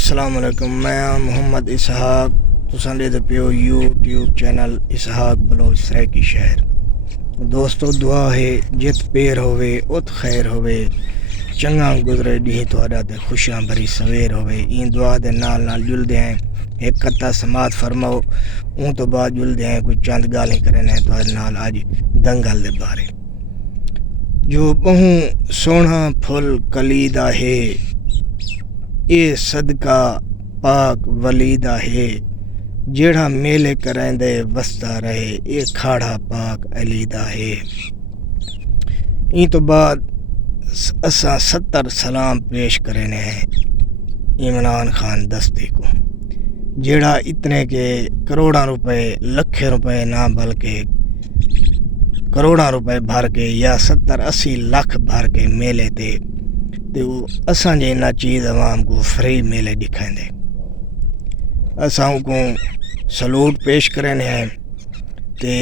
السلام علیکم، میں محمد اسحاق تساں دے پیو یوٹیوب چینل اسحاق بلوچ سریکی شہر۔ دوستو دعا ہے جت پیر ہوئے ات خیر ہوئے، چنگا گزرے ڈی تہاڈا تے خوشیاں بھری سویر ہوئے۔ این دعا دے نال جلدے ہیں ایک قطع سماعت فرماؤ، اون تو بعد جلدے ہیں کوئی چند گالیں کرنے تہاڈے نال اج دنگل دے بارے۔ جو بہوں سونا پھل کلیدہ ہے، اے صدقہ پاک ولیدہ ہے، جیڑا میلے کریں دے وستا رہے، اے کھاڑا پاک علیدہ ہے۔ این تو بعد اساں 70 سلام پیش کرنے ہیں عمران خان دستی کو، جیڑا اتنے کے کروڑاں روپے لکھیں روپے نہ بلکہ کروڑاں روپے بھر کے یا 70-80 لاکھ بھر کے میلے تے وہ اساں جے نہ چیز عوام کو فری میلے دکھائیں دے۔ اساں کو سلوٹ پیش کرنے ہیں تے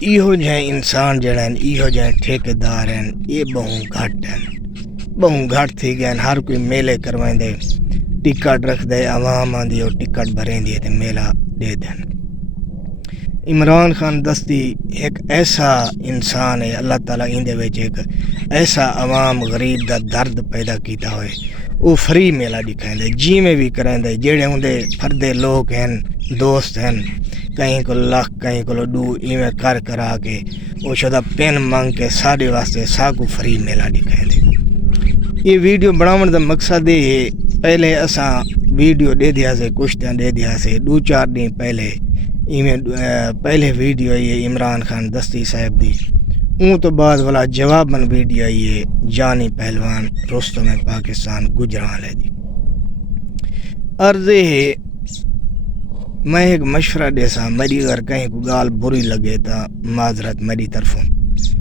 ایہو جہاں انسان جڑے ہیں، ایہو جہاں ٹھیکیدار ہیں، یہ بہوں گھٹ ہیں، بہوں گھٹ تھی گئے ہیں۔ ہر کوئی میلے کروائیں دے، ٹکٹ رکھ دے، عوام آندی اور ٹکٹ بھریں دی تے میلہ دے دیں۔ عمران خان دستی ایک ایسا انسان ہے، اللہ تعالیٰ اندے وچ ایک ایسا عوام غریب دا درد پیدا کیتا ہوئے، وہ فری میلہ دکھائیں دے، جی میں بھی کریں دے، جیڑے ہوندے پھردے لوگ ہیں، دوست ہیں، کہیں کو لاکھ کہیں کو 2 ایویں کرا کے وہ شدہ پین مانگ کے ساڑے واسطے ساکو فری میلہ دکھائیں دے۔ یہ ویڈیو بناون دا مقصد ہے، پہلے اساں ویڈیو دے دیا سے، کشتیاں دے دیا سے 2-4 دن پہلے پہلے ویڈیو آئی ہے عمران خان دستی صاحب دی، اون تو بعد والا جواباً ویڈیو آئی ہے جانی پہلوان رستم پاکستان گجرالے دی۔ عرض ہے میں ایک مشورہ دے سا، میری اگر کہیں کو گال بری لگے تا معذرت میری طرفوں،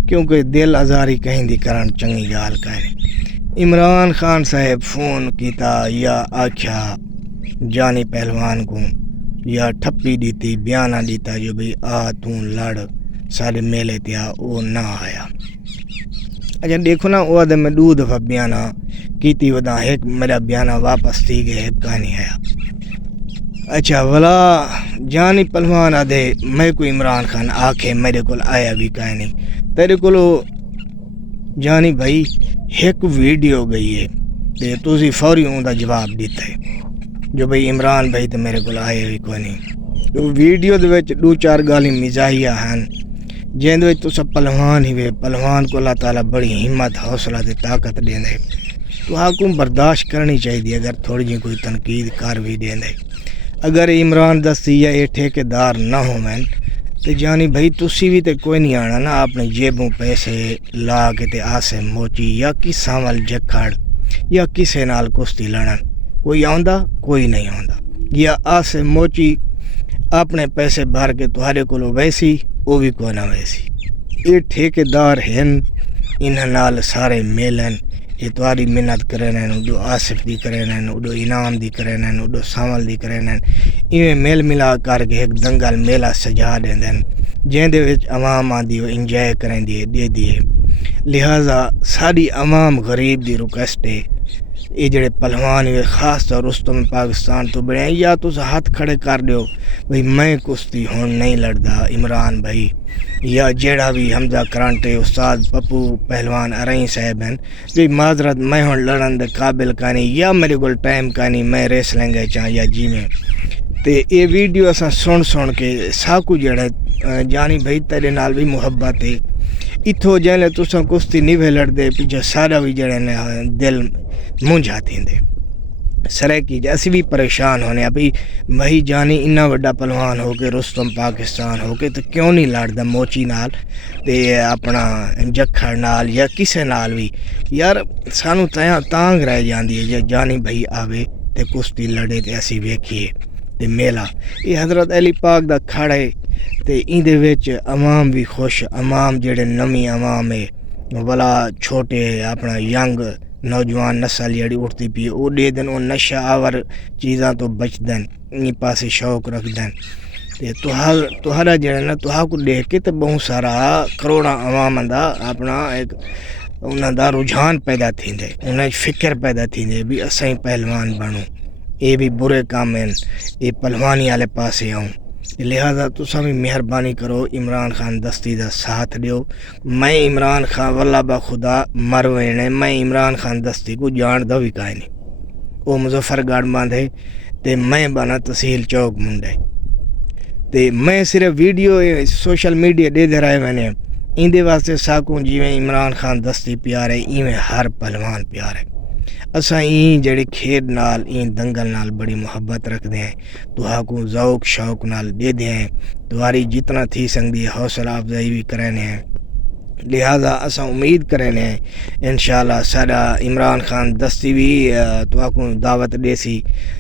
کیونکہ دل آزاری کہیں دی کرن چنگی گال کہیں۔ عمران خان صاحب فون کیتا یا آکھیا جانی پہلوان کو یا ٹھپی دیتی بیانہ دیتا جو بھی توں لڑ سارے میلے تیا، وہ نہ آیا۔ اچھا دیکھو نا، وہ میں 2 دفعہ بیانہ کیتی ودا، ایک میرا بیانہ واپس تھی گئے، ایک کہانی آیا۔ اچھا ولا جانی پہلوان آدھے میں کوئی عمران خان آکھے میرے کول آیا بھی کہیں نہیں، تیرے کولو جانی بھائی ایک ویڈیو گئی ہے تے تُسی فوری اون دا جواب دیتا ہے جو بھئی عمران بھائی تے میرے کول آئے بھی کوئی نہیں۔ تو ویڈیو دے وچ 2-4 گالی مزاحیہ ہیں، جن دے وچ تساں پہلوان ہی وے، پہلوان کو اللہ تعالیٰ بڑی ہمت حوصلہ تے طاقت دیندے، تو حکم برداشت کرنی چاہیے اگر تھوڑی جی کوئی تنقید کر بھی دیندے۔ اگر عمران دستی یا یہ ٹھیکیدار نہ ہوویں تے جانی بھائی تسی بھی تے کوئی نہیں آنا نا اپنے جیبوں پیسے لا کے تے آسے موچی یا کساں وال جکھڑ یا کسے نال کشتی لڑن، کوئی آندا کوئی نہیں آندا، یا آسے موچی اپنے پیسے بھر کے تہاڈے کولو ویسی وہ بھی کوئی نہ ویسی۔ یہ ٹھیکیدار ہیں، انہاں نال سارے میلن، یہ تہاڈی محنت کرن، اڈو آصف دی کرن، اڈو انعام دی کرن، اڈو ساول دی کرن، ایویں میل ملا کر کے ایک دنگل میلہ سجا دیندن جن دے وچ عوام آندی وہ انجوائے کریں دی دے دیے۔ لہٰذا ساری عوام غریب دی ریکویسٹ ہے، یہ جڑے پہلوان ہوئے خاص طور رستم پاکستان تو بڑے ہیں، یا تُس ہاتھ کھڑے کر دیو بھئی میں کشتی ہون نہیں لڑدا عمران بھائی، یا جیڑا بھی حمزہ کرانٹے استاد پپو پہلوان ارائیں صاحب ہیں بھی معذرت میں ہون لڑن دے قابل کانی یا میرے کول ٹائم کانی، میں ریس لینگے چاہ یا جی میں تے یہ ویڈیو اساں سن کے ساکو جڑے جانی بھائی تیرے نال بھی محبت ہے، اتھو جیلے تساں کشتی نہیں وے لڑدے پیچھے سارا بھی جڑے نے دل مونجھا تھیندے سریکی جیسی بھی پریشان ہونے ابھی بھائی جانی اتنا بڑا پہلوان ہو کے رستم پاکستان ہو کے تو کیوں نہیں لڑدا موچی نال تے اپنا جکھڑ نال یا کسے نال بھی، یار سانو تانگ رہ جاندی ہے جے جانی بھائی آوے تے کشتی لڑے تے اسی ویکھیے تے میلہ۔ یہ حضرت علی پاک دا کھڑے تے ایندے وچ عوام بھی خوش، عوام جڑے نمی عوام ہے ولا چھوٹے اپنا ینگ نوجوان نسل جڑی اٹھتی پی وہ دے دن، وہ نشہ آور چیزاں تو بچ دن، این پاسے شوق رکھ دن تے تہاڈا جڑا نا تہاں کو دیکھ کے تے بہت سارا کروڑاں عوام دا اپنا ایک انہاں دا رجحان پیدا تھیندے، انہاں فکر پیدا تھیندے بھی اسیں پہلوان بنوں، یہ بھی برے کام ہیں، یہ پہلوانی والے پاسے آؤں، لہذا تساں بھی مہربانی کرو عمران خان دستی دا ساتھ دیو۔ میں عمران خان واللہ با خدا مر وینے، میں عمران خان دستی کو جان دا بھی کائے نہیں، وہ مظفر گڑھ باندھے تے میں بنا تحصیل چوک منڈے تے میں صرف ویڈیو سوشل میڈیا دے دے رہے میں نے اندے واسطے ساکوں جیویں عمران خان دستی پیارے ایویں ہر پہلوان پیارے۔ اساں این جڑے کھیڈ نال این دنگل نال بڑی محبت رکھدے ہیں، تہاکوں ذوق شوق نال دے دے ہیں، تہاری جتنا تھی سکدی حوصلہ افزائی بھی کرنے ہیں، لہذا اساں امید کرنے ہیں انشاءاللہ ساڈا عمران خان دستی بھی تہاکوں دعوت دے سی،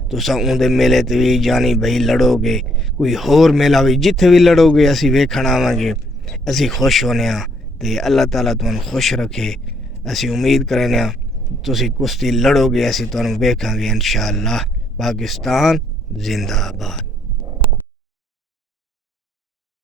تساں اون میلے تے بھی جانی بھئی لڑو گے، کوئی ہور میلہ بھی جتھے بھی لڑو گے اسی ویکھن آواں گے، اسی خوش ہونے ہاں تے اللہ تعالیٰ تمہیں خوش رکھے۔ اسی امید کرنے ہاں تسی کشتی لڑو گے، اسی تمہیں ویکھاں گے انشاءاللہ۔ پاکستان زندہ باد۔